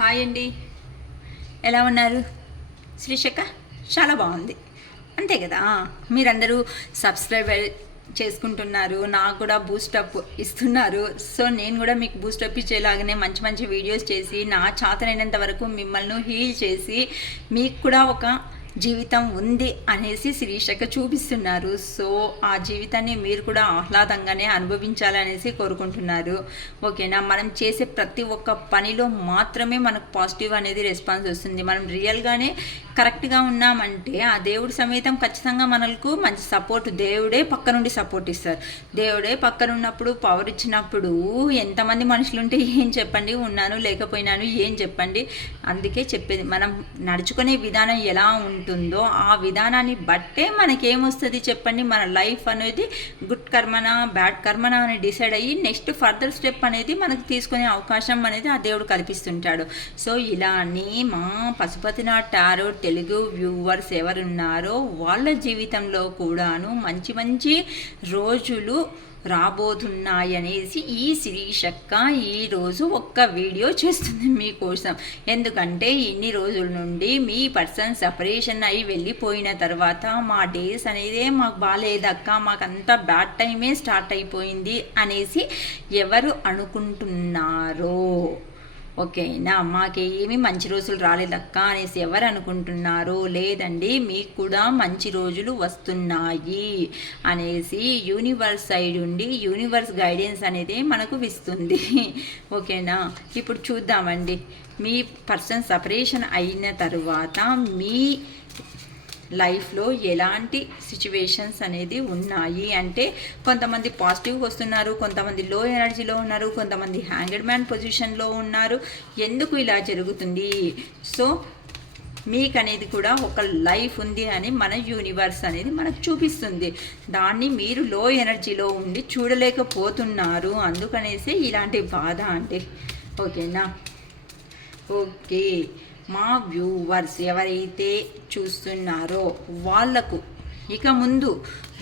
Hi అండి, ఎలా ఉన్నారు? శ్రీశక్క చాలా బాగుంది, అంతే కదా. మీరందరూ సబ్స్క్రైబ్ చేసుకుంటున్నారు, నాకు కూడా బూస్టప్ ఇస్తున్నారు. సో నేను కూడా మీకు బూస్టప్ ఇచ్చేలాగానే మంచి మంచి వీడియోస్ చేసి నా చేతనైనంత వరకు మిమ్మల్ని హీల్ చేసి మీకు కూడా ఒక జీవితం ఉంది అనేసి శీర్షిక చూపిస్తున్నారు. సో ఆ జీవితాన్ని మీరు కూడా ఆహ్లాదంగానే అనుభవించాలనేసి కోరుకుంటున్నారు. ఓకేనా? మనం చేసే ప్రతి ఒక్క పనిలో మాత్రమే మనకు పాజిటివ్ అనేది రెస్పాన్స్ వస్తుంది. మనం రియల్గానే కరెక్ట్గా ఉన్నామంటే ఆ దేవుడి సమేతం ఖచ్చితంగా మనకు మంచి సపోర్ట్, దేవుడే పక్క నుండి సపోర్ట్ ఇస్తారు. దేవుడే పక్కన ఉన్నప్పుడు, పవర్ ఇచ్చినప్పుడు ఎంతమంది మనుషులు ఉంటే ఏం చెప్పండి, ఉన్నాను లేకపోయినాను ఏం చెప్పండి. అందుకే చెప్పేది, మనం నడుచుకునే విధానం ఎలా ఉంటుందో ఆ విధానాన్ని బట్టే మనకేమొస్తుంది చెప్పండి. మన లైఫ్ అనేది గుడ్ కర్మనా బ్యాడ్ కర్మనా అని డిసైడ్ అయ్యి నెక్స్ట్ ఫర్దర్ స్టెప్ అనేది మనకు తీసుకునే అవకాశం అనేది ఆ దేవుడు కల్పిస్తుంటాడు. సో ఇలానే మా పశుపతినాథ్ టారో తెలుగు వ్యూవర్స్ ఎవరున్నారో వాళ్ళ జీవితంలో కూడాను మంచి మంచి రోజులు రాబోతున్నాయనేసి ఈ శీర్షిక ఈరోజు ఒక్క వీడియో చేస్తుంది మీకోసం. ఎందుకంటే ఇన్ని రోజుల నుండి మీ పర్సన్ సెపరేషన్ అయి వెళ్ళిపోయిన తర్వాత మా డేస్ అనేది మాకు బాగాలేదక్క, మాకంతా బ్యాడ్ టైమే స్టార్ట్ అయిపోయింది అనేసి ఎవరు అనుకుంటున్నారో, ఓకేనా, మాకేమీ మంచి రోజులు రాలేదక్క అనేసి ఎవరు అనుకుంటున్నారు, లేదండి మీకు కూడా మంచి రోజులు వస్తున్నాయి అనేసి యూనివర్స్ సైడ్ ఉండి యూనివర్స్ గైడెన్స్ అనేది మనకు ఇస్తుంది. ఓకేనా? ఇప్పుడు చూద్దామండి, మీ పర్సన్ సపరేషన్ అయిన తర్వాత మీ లైఫ్లో ఎలాంటి సిచ్యువేషన్స్ అనేది ఉన్నాయి అంటే, కొంతమంది పాజిటివ్గా వస్తున్నారు, కొంతమంది లో ఎనర్జీలో ఉన్నారు, కొంతమంది హ్యాంగెడ్ మ్యాన్ పొజిషన్లో ఉన్నారు. ఎందుకు ఇలా జరుగుతుంది? సో మీకు అనేది కూడా ఒక లైఫ్ ఉంది అని మన యూనివర్స్ అనేది మనకు చూపిస్తుంది. దాన్ని మీరు లో ఎనర్జీలో ఉండి చూడలేకపోతున్నారు, అందుకనేసి ఇలాంటి బాధ అంటే. ఓకేనా? ఓకే, మా వ్యూవర్స్ ఎవరైతే చూస్తున్నారో వాళ్లకు ఇక ముందు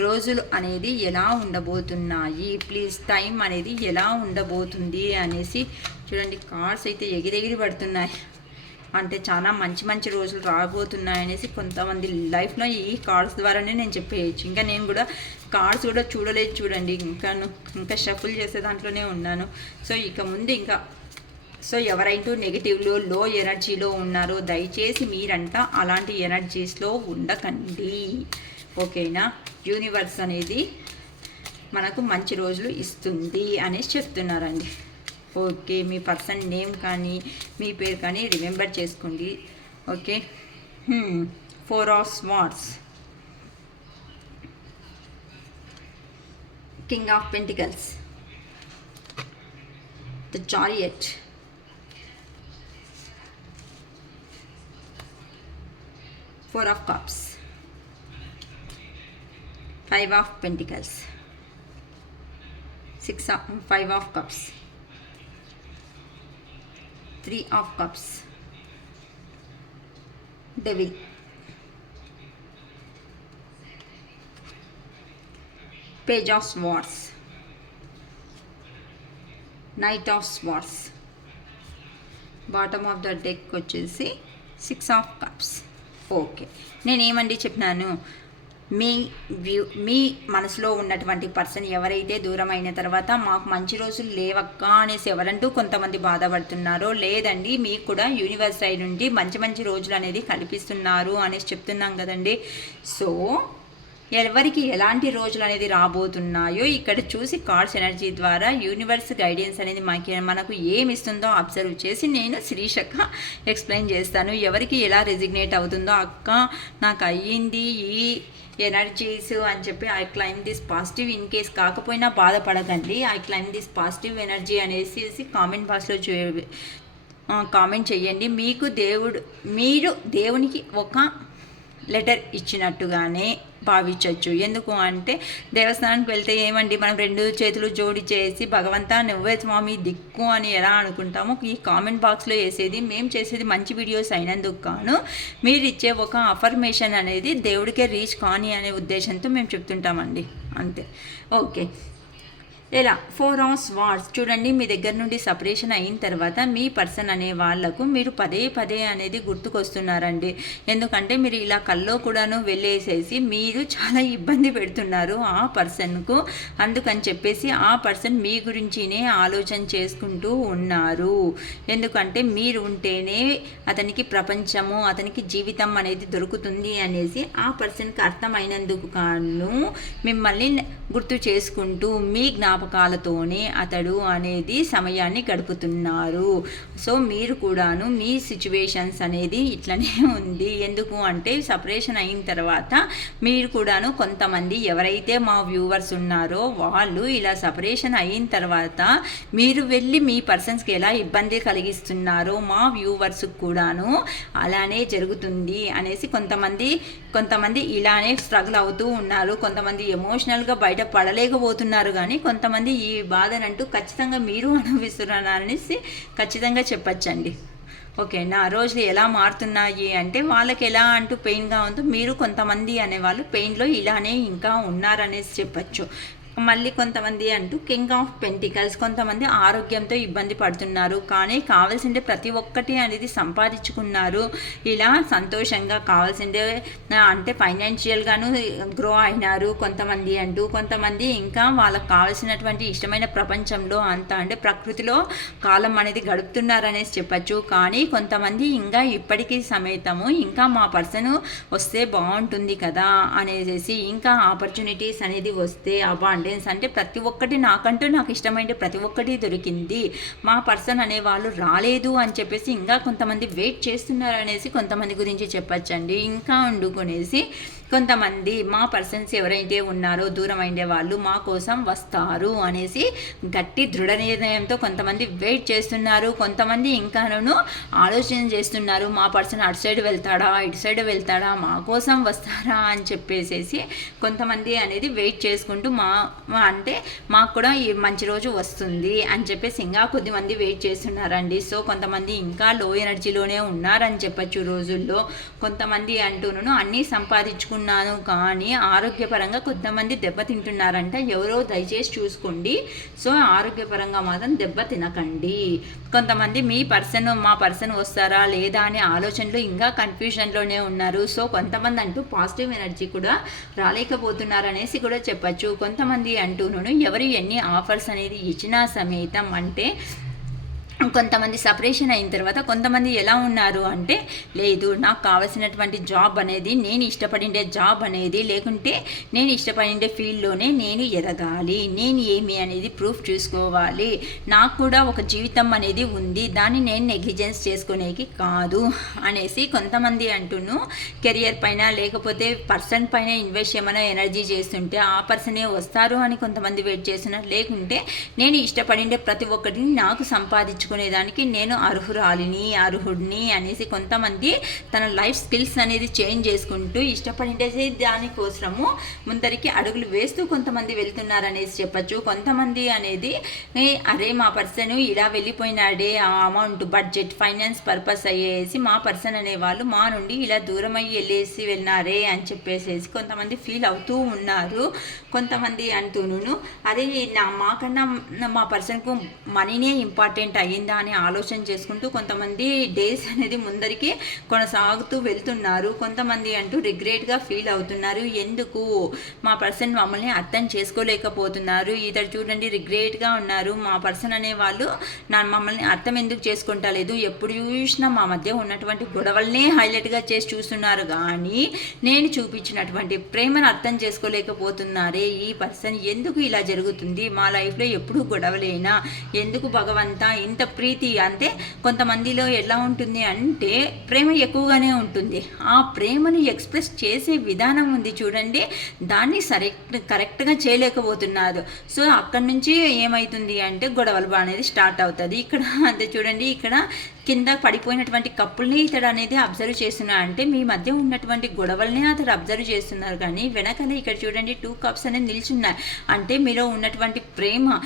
రోజులు అనేది ఎలా ఉండబోతున్నాయి, ప్లీజ్ టైం అనేది ఎలా ఉండబోతుంది అనేసి చూడండి. కార్డ్స్ అయితే ఎగిరెగిరి పడుతున్నాయి, అంటే చాలా మంచి మంచి రోజులు రాబోతున్నాయి అనేసి కొంతమంది లైఫ్లో ఈ కార్డ్స్ ద్వారానే నేను చెప్పేయచ్చు. ఇంకా నేను కూడా కార్డ్స్ కూడా చూడలేదు చూడండి, ఇంకా షఫుల్ చేసే దాంట్లోనే ఉన్నాను. సో ఇక ముందు ఇంకా ఎవరైతే నెగిటివ్లో లో ఎనర్జీలో ఉన్నారో దయచేసి మీరంతా అలాంటి ఎనర్జీస్లో ఉండకండి. ఓకేనా? యూనివర్స్ అనేది మనకు మంచి రోజులు ఇస్తుంది అనేసి చెప్తున్నారండి. ఓకే, మీ పర్సన్ నేమ్ కానీ మీ పేరు కానీ రిమెంబర్ చేసుకోండి. Okay, 4 of swords, king of pentacles, the chariot, 4 of cups, 5 of pentacles, 5 of cups, 3 of cups, devil, page of swords, knight of swords, bottom of the deck వచ్చేసి 6 of cups. Okay, నేనేమండి చెప్పినాను, మీ మనసులో ఉన్నటువంటి person ఎవరైతే దూరం అయిన తర్వాత మాకు మంచి రోజులు లేవక్క అనేసి ఎవరంటూ కొంతమంది బాధపడుతున్నారో, లేదండి మీకు కూడా యూనివర్స్ సైడ్ నుండి మంచి మంచి రోజులు అనేది కల్పిస్తున్నారు అనేసి చెప్తున్నాం కదండి. సో ఎవరికి ఎలాంటి రోజులు అనేది రాబోతున్నాయో ఇక్కడ చూసి కార్డ్స్ ఎనర్జీ ద్వారా యూనివర్స్ గైడెన్స్ అనేది మనకు ఏమి ఇస్తుందో అబ్జర్వ్ చేసి నేను శీర్షిక ఎక్స్ప్లెయిన్ చేస్తాను. ఎవరికి ఎలా రెజిగ్నేట్ అవుతుందో, అక్క నాకు అయ్యింది ఈ ఎనర్జీస్ అని చెప్పి I claim this positive, in case కాకపోయినా బాధపడకండి. I claim this positive energy అనేసి కామెంట్ బాక్స్లో కామెంట్ చేయండి. మీరు దేవునికి ఒక లెటర్ ఇచ్చినట్టుగానే భావించవచ్చు. ఎందుకు అంటే, దేవస్థానానికి వెళ్తే ఏమండి మనం 2 చేతులు జోడి చేసి భగవంతా నువ్వే స్వామి దిక్కు అని ఎలా అనుకుంటామో, ఈ కామెంట్ బాక్స్లో వేసేది మేము చేసేది మంచి వీడియోస్ అయినందుకు గాను మీరు ఇచ్చే ఒక అఫర్మేషన్ అనేది దేవుడికే రీచ్ కాని అనే ఉద్దేశంతో మేము చెప్తుంటామండి, అంతే. ఓకే, ఎలా 4 ఆఫ్ స్వార్డ్స్ చూడండి, మీ దగ్గర నుండి సపరేషన్ అయిన తర్వాత మీ పర్సన్ అనే వాళ్ళకు మీరు పదే పదే అనేది గుర్తుకొస్తున్నారండి. ఎందుకంటే మీరు ఇలా కల్లో కూడాను వెళ్ళేసేసి మీరు చాలా ఇబ్బంది పెడుతున్నారు ఆ పర్సన్కు. అందుకని చెప్పేసి ఆ పర్సన్ మీ గురించినే ఆలోచన చేసుకుంటూ ఉన్నారు. ఎందుకంటే మీరు ఉంటేనే అతనికి ప్రపంచము, అతనికి జీవితం అనేది దొరుకుతుంది అనేసి ఆ పర్సన్కి అర్థమైనందుకు కాను మిమ్మల్ని గుర్తు చేసుకుంటూ మీ జ్ఞాపకాలతోనే అతడు అనేది సమయాన్ని గడుపుతున్నారు. సో మీరు కూడాను మీ సిచ్యువేషన్స్ అనేది ఇట్లనే ఉంది. ఎందుకు అంటే సపరేషన్ అయిన తర్వాత మీరు కూడాను కొంతమంది ఎవరైతే మా వ్యూవర్స్ ఉన్నారో వాళ్ళు ఇలా సపరేషన్ అయిన తర్వాత మీరు వెళ్ళి మీ పర్సన్స్కి ఎలా ఇబ్బంది కలిగిస్తున్నారో మా వ్యూవర్స్కి కూడాను అలానే జరుగుతుంది అనేసి కొంతమంది ఇలానే స్ట్రగుల్ అవుతూ ఉన్నారు. కొంతమంది ఎమోషనల్గా బయట పడలేకపోతున్నారు. కానీ కొంతమంది ఈ బాధనంటూ ఖచ్చితంగా మీరు అనుభవిస్తున్నారు అనేసి ఖచ్చితంగా చెప్పచ్చండి. ఓకేనా. రోజులు ఎలా మారుతున్నాయి అంటే వాళ్ళకి ఎలా అంటూ పెయిన్గా ఉందో మీరు కొంతమంది అనేవాళ్ళు పెయిన్లో ఇలానే ఇంకా ఉన్నారనేసి చెప్పచ్చు. మళ్ళీ కొంతమంది అంటూ కింగ్ ఆఫ్ పెంటికల్స్, కొంతమంది ఆరోగ్యంతో ఇబ్బంది పడుతున్నారు. కానీ కావాల్సిందే ప్రతి ఒక్కటి అనేది సంపాదించుకున్నారు. ఇలా సంతోషంగా కావాల్సిందే అంటే ఫైనాన్షియల్గాను గ్రో అయినారు కొంతమంది ఇంకా వాళ్ళకి కావాల్సినటువంటి ఇష్టమైన ప్రపంచంలో అంతా అంటే ప్రకృతిలో కాలం అనేది గడుపుతున్నారనేసి చెప్పచ్చు. కానీ కొంతమంది ఇంకా ఇప్పటికీ సమేతము ఇంకా మా పర్సన్ వస్తే బాగుంటుంది కదా అనేసి ఇంకా ఆపర్చునిటీస్ అనేది వస్తే అంటే ప్రతి ఒక్కటి నాకు ఇష్టమైన ప్రతి ఒక్కటి దొరికింది, మా పర్సన్ అనే వాళ్ళు రాలేదు అని చెప్పేసి ఇంకా కొంతమంది వెయిట్ చేస్తున్నారు అనేసి కొంతమంది గురించి చెప్పచ్చండి. ఇంకా వండుకునేసి కొంతమంది మా పర్సన్స్ ఎవరైతే ఉన్నారో దూరం అయ్యే వాళ్ళు మా కోసం వస్తారు అనేసి గట్టి దృఢ నిర్ణయంతో కొంతమంది వెయిట్ చేస్తున్నారు. కొంతమంది ఇంకాను ఆలోచన చేస్తున్నారు, మా పర్సన్ అటు సైడ్ వెళ్తాడా ఇటు సైడ్ వెళ్తాడా, మా కోసం వస్తారా అని చెప్పేసేసి కొంతమంది అనేది వెయిట్ చేసుకుంటూ అంటే మాకు కూడా ఈ మంచి రోజు వస్తుంది అని చెప్పేసి ఇంకా కొద్దిమంది వెయిట్ చేస్తున్నారండి. సో కొంతమంది ఇంకా లో ఎనర్జీలోనే ఉన్నారని చెప్పచ్చు రోజుల్లో. కొంతమంది అంటూను అన్నీ సంపాదించుకున్నాను కానీ ఆరోగ్యపరంగా కొంతమంది దెబ్బతింటున్నారంట. ఎవరో దయచేసి చూసుకోండి. సో ఆరోగ్యపరంగా మాత్రం దెబ్బ తినకండి. కొంతమంది మా పర్సన్ వస్తారా లేదా అనే ఆలోచనలు ఇంకా కన్ఫ్యూషన్లోనే ఉన్నారు. సో కొంతమంది అంటూ పాజిటివ్ ఎనర్జీ కూడా రాలేకపోతున్నారు అనేసి కూడా చెప్పచ్చు. కొంతమంది అంటూను ఎవరు ఎన్ని ఆఫర్స్ అనేది ఇచ్చినా సమేతం అంటే కొంతమంది సపరేషన్ అయిన తర్వాత కొంతమంది ఎలా ఉన్నారు అంటే లేదు నాకు కావాల్సినటువంటి జాబ్ అనేది నేను ఇష్టపడిండే జాబ్ అనేది లేకుంటే నేను ఇష్టపడిండే ఫీల్డ్లోనే నేను ఎదగాలి, నేను ఏమి అనేది ప్రూఫ్ చూసుకోవాలి, నాకు కూడా ఒక జీవితం అనేది ఉంది, దాన్ని నేను నెగ్లిజెన్స్ చేసుకునేకి కాదు అనేసి కొంతమంది అంటూను కెరియర్ పైన లేకపోతే పర్సన్ పైన ఇన్వెస్ట్ చేయమని ఎనర్జీ చేస్తుంటే ఆ పర్సనే వస్తారు అని కొంతమంది వెయిట్ చేస్తున్నారు. లేకుంటే నేను ఇష్టపడిండే ప్రతి ఒక్కటిని నాకు సంపాదించుకునేదానికి నేను అర్హుడిని అనేసి కొంతమంది తన లైఫ్ స్కిల్స్ అనేది చేంజ్ చేసుకుంటూ ఇష్టపడిండేసి దానికోసము ముందరికి అడుగులు వేస్తూ కొంతమంది వెళ్తున్నారనేసి చెప్పచ్చు. కొంతమంది అనేది అరే మా పర్సన్ ఇలా వెళ్ళిపోయినాడే, ఆ అమౌంట్ బడ్జెట్ ఫైనాన్స్ పర్పస్ అయ్యేసి మా పర్సన్ అనేవాళ్ళు మా నుండి ఇలా దూరం అయ్యి వెళ్ళినారే అని చెప్పేసేసి కొంతమంది ఫీల్ అవుతూ ఉన్నారు. కొంతమంది అంటూను అదే మాకన్నా మా పర్సన్కు మనీనే ఇంపార్టెంట్ అయ్యిందా అని ఆలోచన చేసుకుంటూ కొంతమంది డేస్ అనేది ముందరికి కొనసాగుతూ వెళ్తున్నారు. కొంతమంది అంటూ రిగ్రెట్గా ఫీల్ అవుతున్నారు. ఎందుకు మా పర్సన్ మమ్మల్ని అర్థం చేసుకోలేకపోతున్నారు, ఇతడు చూడండి రిగ్రెట్గా ఉన్నారు, మా పర్సన్ అనే వాళ్ళు మమ్మల్ని అర్థం ఎందుకు చేసుకుంటలేదు, ఎప్పుడు చూసినా మా మధ్య ఉన్నటువంటి గొడవలనే హైలైట్గా చేసి చూస్తున్నారు కానీ నేను చూపించినటువంటి ప్రేమను అర్థం చేసుకోలేకపోతున్నారే, ఈ పర్సన్ ఎందుకు ఇలా జరుగుతుంది, మా లైఫ్లో ఎప్పుడు గొడవలేనా, ఎందుకు భగవంతా ఇంత ప్రీతి. అంటే కొంతమందిలో ఎలా ఉంటుంది అంటే ప్రేమ ఎక్కువగానే ఉంటుంది, ఆ ప్రేమను ఎక్స్ప్రెస్ చేసే విధానం ఉంది చూడండి, దాన్ని కరెక్ట్గా చేయలేకపోతున్నారు. సో అక్కడి నుంచి ఏమవుతుంది అంటే గొడవలు అనేది స్టార్ట్ అవుతుంది. ఇక్కడ అంతే చూడండి, ఇక్కడ కింద పడిపోయినటువంటి కప్పుల్ని ఇతడు అనేది అబ్జర్వ్ చేస్తున్నారు. అంటే మీ మధ్య ఉన్నటువంటి గొడవల్ని అతడు అబ్జర్వ్ చేస్తున్నారు కానీ వెనకనే ఇక్కడ చూడండి 2 కప్స్ అనేది నిల్చున్నాయి. అంటే మీలో ఉన్నటువంటి ప్రేమ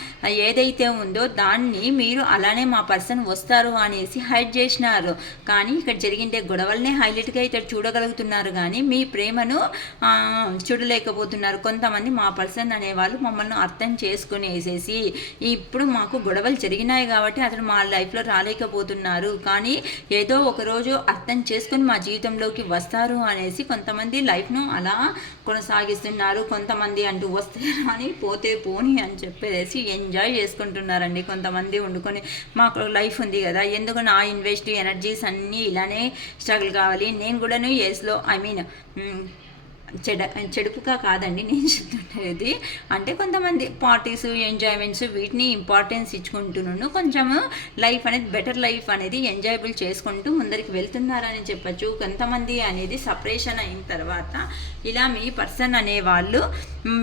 ఏదైతే ఉందో దాన్ని మీరు అలానే మా పర్సన్ వస్తారు అనేసి హైడ్ చేసినారు. కానీ ఇక్కడ జరిగిండే గొడవల్నే హైలైట్గా ఇతడు చూడగలుగుతున్నారు కానీ మీ ప్రేమను చూడలేకపోతున్నారు. కొంతమంది కొంతమంది మా పర్సన్ అనేవాళ్ళు మమ్మల్ని అర్థం చేసుకునేసేసి ఇప్పుడు మాకు గొడవలు జరిగినాయి కాబట్టి అతను మా లైఫ్లో రాలేకపోతున్నారు, కానీ ఏదో ఒకరోజు అర్థం చేసుకుని మా జీవితంలోకి వస్తారు అనేసి కొంతమంది లైఫ్ను అలా కొనసాగిస్తున్నారు. కొంతమంది అంటూ వస్తే అని పోతే పోని అని చెప్పేసి ఎంజాయ్ చేసుకుంటున్నారండి. కొంతమంది వండుకొని మాకు లైఫ్ ఉంది కదా, ఎందుకు నా ఇన్వెస్ట్ ఎనర్జీస్ అన్నీ ఇలానే స్ట్రగుల్ కావాలి, నేను కూడాను ఏజ్లో చెడుపుగా కాదండి నేను చెప్తుండేది, అంటే కొంతమంది పార్టీస్ ఎంజాయ్మెంట్స్ వీటిని ఇంపార్టెన్స్ ఇచ్చుకుంటున్నాను, కొంచెము లైఫ్ అనేది బెటర్ లైఫ్ అనేది ఎంజాయబుల్ చేసుకుంటూ ముందరికి వెళ్తున్నారని చెప్పచ్చు. కొంతమంది అనేది సపరేషన్ అయిన తర్వాత ఇలా మీ పర్సన్ అనేవాళ్ళు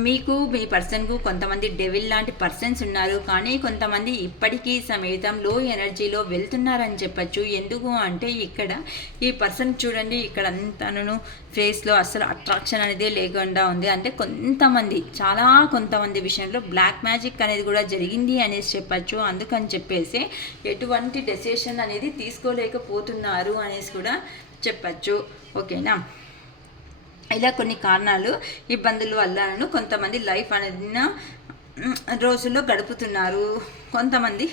మీకు మీ పర్సన్కు కొంతమంది డెవిల్ లాంటి పర్సన్స్ ఉన్నారు, కానీ కొంతమంది ఇప్పటికీ సమేతం లో ఎనర్జీలో వెళ్తున్నారని చెప్పచ్చు. ఎందుకు అంటే ఇక్కడ ఈ పర్సన్ చూడండి, ఇక్కడ అంతను ఫేస్లో అసలు అట్రాక్షన్ అనేది లేకుండా ఉంది, అంటే కొంతమంది విషయంలో బ్లాక్ మ్యాజిక్ అనేది కూడా జరిగింది అనేసి చెప్పచ్చు. అందుకని చెప్పేసి ఎటువంటి డెసిషన్ అనేది తీసుకోలేకపోతున్నారు అనేసి కూడా చెప్పచ్చు. ఓకేనా, ఇలా కొన్ని కారణాలు ఇబ్బందుల వల్ల కొంతమంది లైఫ్ అనేది రోజుల్లో గడుపుతున్నారు. కొంతమంది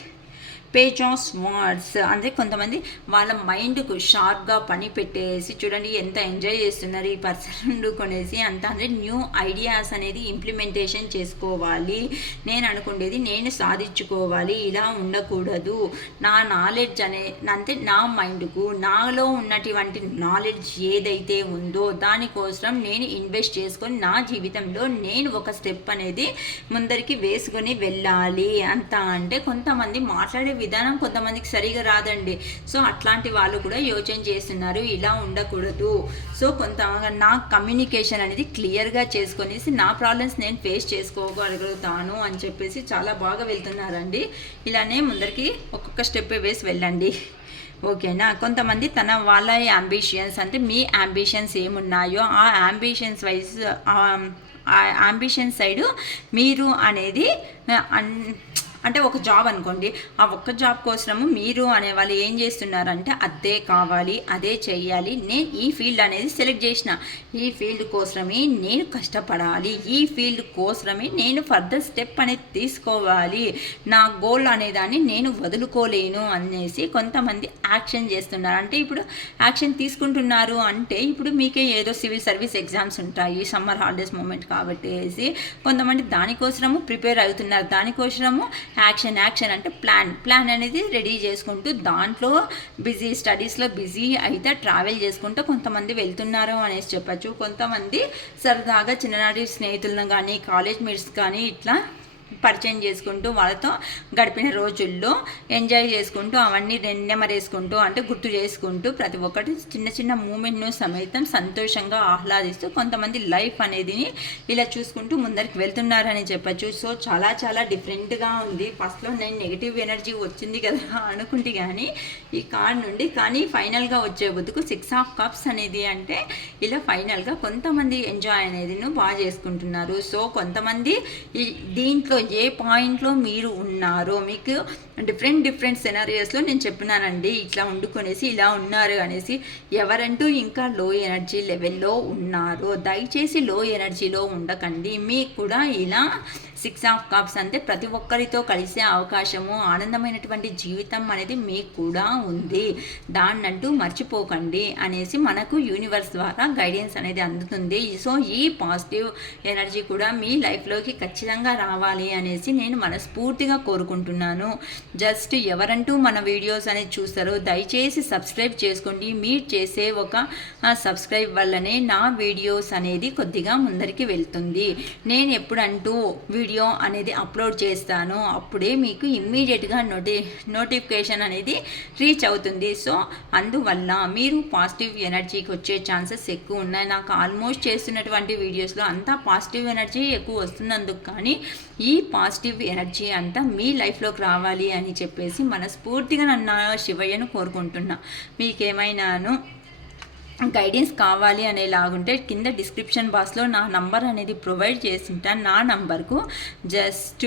పేజ్ ఆఫ్ స్వార్డ్స్ అంటే కొంతమంది వాళ్ళ మైండ్కు షార్ప్గా పని పెట్టేసి చూడండి ఎంత ఎంజాయ్ చేస్తున్నారు ఈ పర్సన్ వండుకొనేసి అంత, అంటే న్యూ ఐడియాస్ అనేది ఇంప్లిమెంటేషన్ చేసుకోవాలి, నేను అనుకునేది నేను సాధించుకోవాలి, ఇలా ఉండకూడదు, నా నాలెడ్జ్ అంటే నా మైండ్కు నాలో ఉన్నటువంటి నాలెడ్జ్ ఏదైతే ఉందో దానికోసం నేను ఇన్వెస్ట్ చేసుకొని నా జీవితంలో నేను ఒక స్టెప్ అనేది ముందరికి వేసుకొని వెళ్ళాలి అంత. అంటే కొంతమంది మాట్లాడే విధానం కొంతమందికి సరిగా రాదండి, సో అట్లాంటి వాళ్ళు కూడా యోచన చేస్తున్నారు ఇలా ఉండకూడదు, సో నా కమ్యూనికేషన్ అనేది క్లియర్గా చేసుకొనేసి నా ప్రాబ్లమ్స్ నేను ఫేస్ చేసుకోగలుగుతాను అని చెప్పేసి చాలా బాగా వెళ్తున్నారండి. ఇలానే ముందరికి ఒక్కొక్క స్టెప్ వేసి వెళ్ళండి. ఓకేనా, కొంతమంది వాళ్ళ అంబిషన్స్ అంటే మీ అంబిషన్స్ ఏమున్నాయో ఆ అంబిషన్స్ వైజ్ ఆ అంబిషన్ సైడు మీరు అనేది అంటే ఒక జాబ్ అనుకోండి, ఆ ఒక్క జాబ్ కోసము మీరు అనేవాళ్ళు ఏం చేస్తున్నారంటే అదే కావాలి, అదే చెయ్యాలి, నేను ఈ ఫీల్డ్ అనేది సెలెక్ట్ చేసిన, ఈ ఫీల్డ్ కోసమే నేను కష్టపడాలి, ఈ ఫీల్డ్ కోసమే నేను ఫర్దర్ స్టెప్ అనేది తీసుకోవాలి, నా గోల్ అనేదాన్ని నేను వదులుకోలేను అనేసి కొంతమంది యాక్షన్ చేస్తున్నారు. అంటే ఇప్పుడు యాక్షన్ తీసుకుంటున్నారు అంటే ఇప్పుడు మీకే ఏదో సివిల్ సర్వీస్ ఎగ్జామ్స్ ఉంటాయి సమ్మర్ హాలిడేస్ మూమెంట్ కాబట్టి కొంతమంది దానికోసము ప్రిపేర్ అవుతున్నారు, దానికోసము యాక్షన్ అంటే ప్లాన్ అనేది రెడీ చేసుకుంటూ దాంట్లో బిజీ స్టడీస్లో బిజీ అయితే ట్రావెల్ చేసుకుంటూ కొంతమంది వెళ్తున్నారు అనేసి చెప్పచ్చు. కొంతమంది సరదాగా చిన్ననాటి స్నేహితులను కానీ కాలేజ్ మేట్స్ కానీ ఇట్లా పరిచయం చేసుకుంటూ వాళ్ళతో గడిపిన రోజుల్లో ఎంజాయ్ చేసుకుంటూ అవన్నీ నెమరేసుకుంటూ అంటే గుర్తు చేసుకుంటూ ప్రతి ఒక్కటి చిన్న చిన్న మూమెంట్ను సమైతం సంతోషంగా ఆహ్లాదిస్తూ కొంతమంది లైఫ్ అనేది ఇలా చూసుకుంటూ ముందరికి వెళ్తున్నారని చెప్పచ్చు. సో చాలా చాలా డిఫరెంట్గా ఉంది. ఫస్ట్లో నేను నెగిటివ్ ఎనర్జీ వచ్చింది కదా అనుకుంటే కానీ ఈ కార్డ్ నుండి, కానీ ఫైనల్గా వచ్చే బుద్ధుకు 6 ఆఫ్ కప్స్ అనేది అంటే ఇలా ఫైనల్గా కొంతమంది ఎంజాయ్ అనేది బాగా చేసుకుంటున్నారు. సో కొంతమంది దీంట్లో ఏ పాయింట్లో మీరు ఉన్నారో మీకు డిఫరెంట్ సెనారియోస్లో నేను చెప్పినానండి, ఇట్లా వండుకొనేసి ఇలా ఉన్నారు అనేసి. ఎవరంటూ ఇంకా లో ఎనర్జీ లెవెల్లో ఉన్నారో దయచేసి లో ఎనర్జీలో ఉండకండి. మీకు కూడా ఇలా 6 ఆఫ్ కప్స్ అంటే ప్రతి ఒక్కరితో కలిసే అవకాశము ఆనందమైనటువంటి జీవితం అనేది మీకు కూడా ఉంది, దాన్నంటూ మర్చిపోకండి అనేసి మనకు యూనివర్స్ ద్వారా గైడెన్స్ అనేది అందుతుంది. సో ఈ పాజిటివ్ ఎనర్జీ కూడా మీ లైఫ్లోకి ఖచ్చితంగా రావాలి అనేసి నేను మనస్ఫూర్తిగా కోరుకుంటున్నాను. జస్ట్ ఎవరంటూ మన వీడియోస్ అనేది చూస్తారో దయచేసి సబ్స్క్రైబ్ చేసుకోండి. మీరు చేసే ఒక సబ్స్క్రైబ్ వల్లనే నా వీడియోస్ అనేది కొద్దిగా ముందరికి వెళ్తుంది. నేను ఎప్పుడంటూ వీడియో అనేది అప్లోడ్ చేస్తానో అప్పుడే మీకు ఇమ్మీడియట్గా నోటిఫికేషన్ అనేది రీచ్ అవుతుంది. సో అందువల్ల మీరు పాజిటివ్ ఎనర్జీకి వచ్చే ఛాన్సెస్ ఎక్కువ ఉన్నాయి. నాకు ఆల్మోస్ట్ చేస్తున్నటువంటి వీడియోస్లో అంతా పాజిటివ్ ఎనర్జీ ఎక్కువ వస్తున్నందుకు, కానీ ఈ పాజిటివ్ ఎనర్జీ అంతా మీ లైఫ్లోకి రావాలి అని చెప్పేసి మనస్ఫూర్తిగా నన్ను శివయ్యను కోరుకుంటున్నా. మీకేమైనాను గైడెన్స్ కావాలి అనేలాగుంటే కింద డిస్క్రిప్షన్ బాక్స్లో నా నంబర్ అనేది ప్రొవైడ్ చేసి ఉంటాను. నా నంబర్కు జస్ట్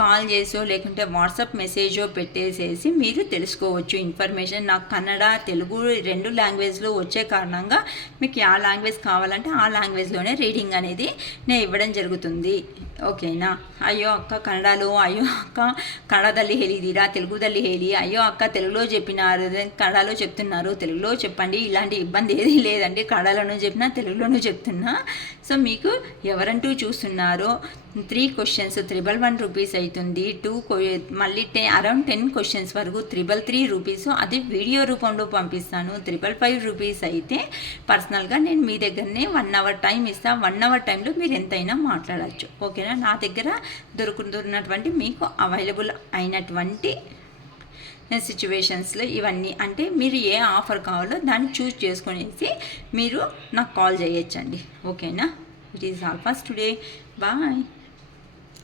కాల్ చేసో లేకుంటే వాట్సాప్ మెసేజో పెట్టేసేసి మీరు తెలుసుకోవచ్చు ఇన్ఫర్మేషన్. నాకు కన్నడ తెలుగు 2 లాంగ్వేజ్లో వచ్చే కారణంగా మీకు ఆ లాంగ్వేజ్ కావాలంటే ఆ లాంగ్వేజ్లోనే రీడింగ్ అనేది నేను ఇవ్వడం జరుగుతుంది. ಓಕೆನಾ. ಅಯ್ಯೋ ಅಕ್ಕ ಕನ್ನಡలో అయ్యో అక్క కన్నడದಲ್ಲಿ ಹೇಳಿದ್ದೀರಾ తెలుగుದಲ್ಲಿ ಹೇಳಿ, అయ్యో అక్క తెలుగులో చెప్పినారు కన్నడలో చెప్తున్నారు తెలుగులో చెప్పండి, ఇలాంటి ఇబ్బంది ఏది లేదండి. కన్నడలోనూ చెప్పినా తెలుగులోనూ చెప్తున్నా. సో మీకు ఎవరంటూ చూస్తున్నారో 3 క్వశ్చన్స్ 111 రూపీస్ అవుతుంది. మళ్ళీ అరౌండ్ 10 క్వశ్చన్స్ వరకు 333 రూపీస్. అది వీడియో రూపంలో పంపిస్తాను. 555 రూపీస్ అయితే పర్సనల్గా నేను మీ దగ్గరనే 1 అవర్ టైం ఇస్తాను. 1 అవర్ టైంలో మీరు ఎంతైనా మాట్లాడచ్చు. ఓకేనా. నా దగ్గర దొరుకుతున్నటువంటి మీకు అవైలబుల్ అయినటువంటి సిచ్యువేషన్స్లో ఇవన్నీ, అంటే మీరు ఏ ఆఫర్ కావాలో దాన్ని చూస్ చేసుకునేసి మీరు నాకు కాల్ చేయొచ్చండి. ఓకేనా. It is all for today. Bye.